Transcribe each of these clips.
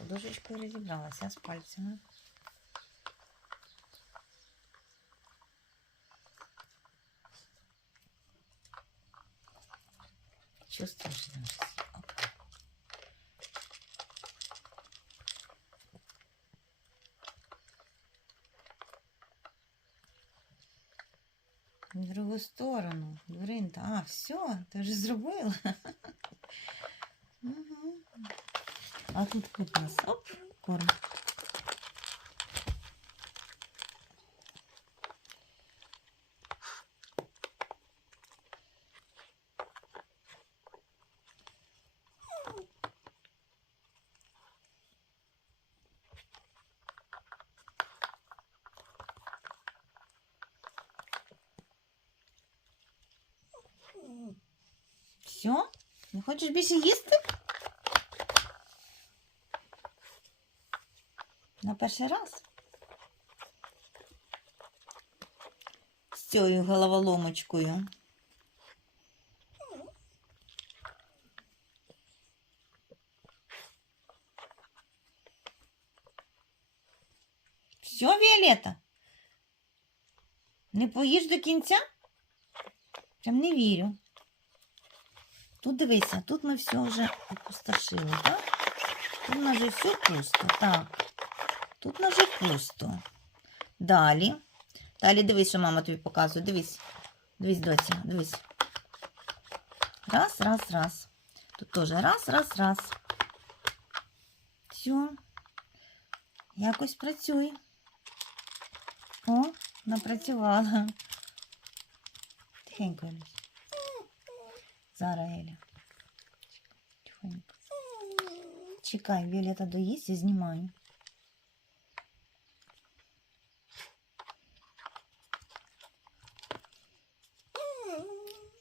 Подушечкою розібралася з пальцями. Чувствуєш там щось? Оп. В другу сторону. Дуринта. А, все, ти вже зробила. А тут кут у. Оп, корм. Все? Не хочеш більше їсти? На перший раз. З цією головоломочкою. Все, Віолета? Не поїш до кінця? Прям не вірю. Тут дивися, тут ми все вже опустошили, так? Тут у нас вже все пусто. Так. Тут вже пусто. Далі. Далі дивись, що мама тобі показує. Дивись. Дивись, доця, дивись. Раз, раз, раз. Тут теж раз, раз, раз. Все. Якось працюй. О, напрацювала. Тихенько, Елюсь. Зараз, Еля. Тихонько. Чекай, Віолета доїсть і знімаю.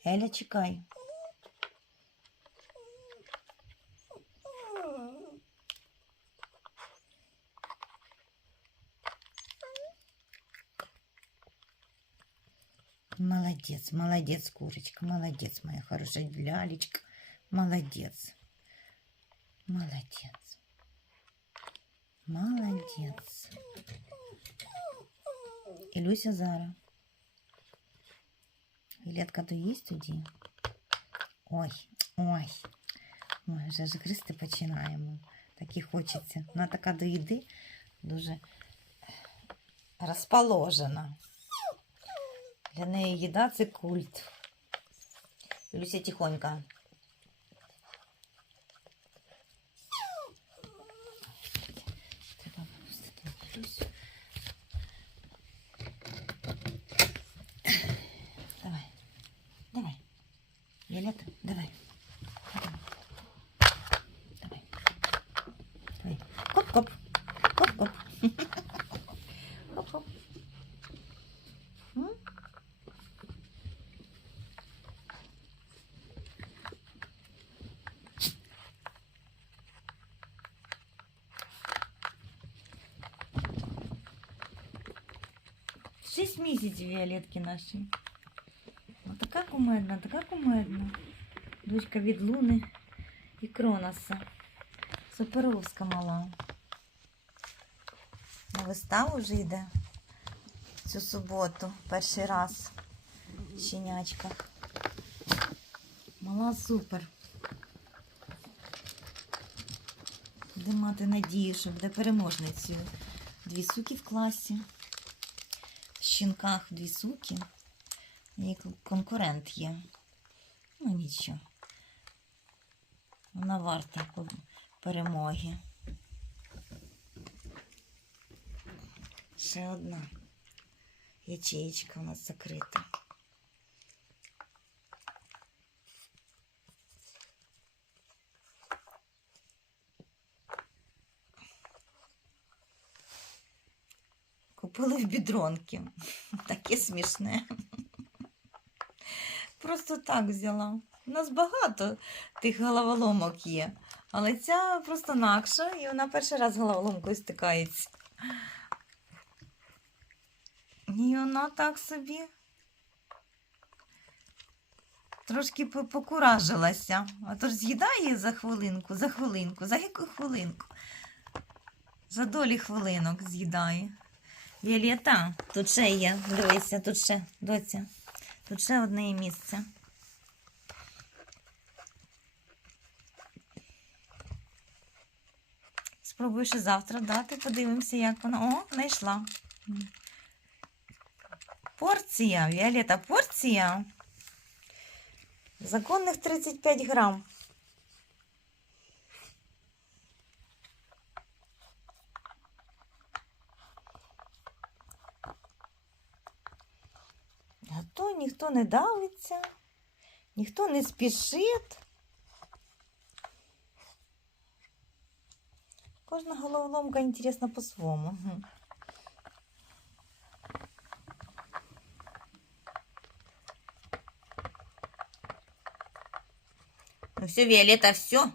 Еля, чекай. Молодец, молодец, курочка, молодец, моя хорошая лялечка. Молодец. Молодец. Молодец. Ілюся Зара. Вілетка то їсть тоді. Ой, ой. Ми вже ж гристи починаємо. Так і хочеться. Вона така до їди дуже розположена. Для неї їда це культ. Люся тихонько. Віолетта, давай. Давай. Давай. Давай. Хоп-хоп. Хоп-хоп. Хоп-хоп. М? Шість місяців Віолетки Наші. Ось така кумедна, така кумедна. Дочка від Луни і Кронаса. Суперовська мала. На виставу вже йде цю суботу. Перший раз в щенячках. Мала супер. Буде мати надію, що буде переможницею. Дві суки в класі. В щінках дві суки. І конкурент є. Ну нічого. Вона варта перемоги. Ще одна ячеєчка у нас закрита. Купили в бідронки. Таке смішне. Просто так взяла. У нас багато тих головоломок є. Але ця просто накша, і вона перший раз головоломкою стикається. І вона так собі трошки покуражилася. А то ж з'їдає за хвилинку, за хвилинку, за яку хвилинку. За долі хвилинок з'їдає. Віолета, тут ще є. Дивися, тут ще, доця. Тут ще одне місце. Спробую ще завтра дати, подивимося, як вона. О, знайшла. Порція, Віолета, порція. Законних 35 грам. А то ніхто не давиться, ніхто не спішить. Кожна головоломка інтересна по-своєму. Ну все, Виолетта, все.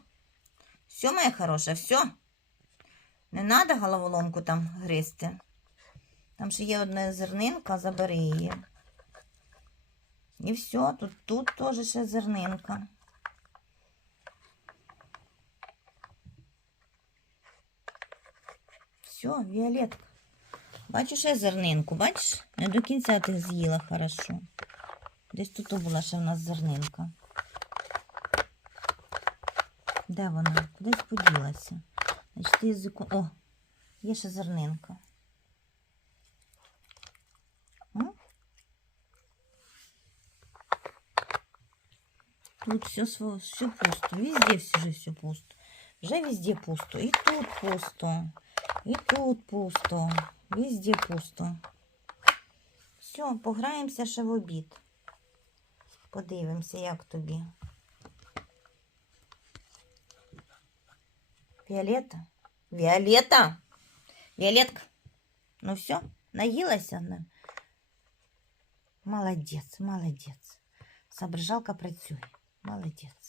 Все, моя хороша, все. Не треба головоломку там гризти. Там ще є одна зернинка, забери її. І все, тут, тут теж ще зернинка. Все, Віолетка. Бачиш ще зернинку, бачиш? Не до кінця ти з'їла хорошо. Десь тут була ще в нас зернинка. Де вона? Кудись поділася. Значить, язику... О, є ще зернинка. Тут все, сво- все пусто. Везде все же все пусто. Вже везде пусто. І тут пусто. І тут пусто. Везде пусто. Все, пограємося ще в обід. Подивимося, як тобі. Віолетта? Віолетта? Віолетка? Ну все, наїлася? На- Молодець, молодець. Соображалка працює. Молодець.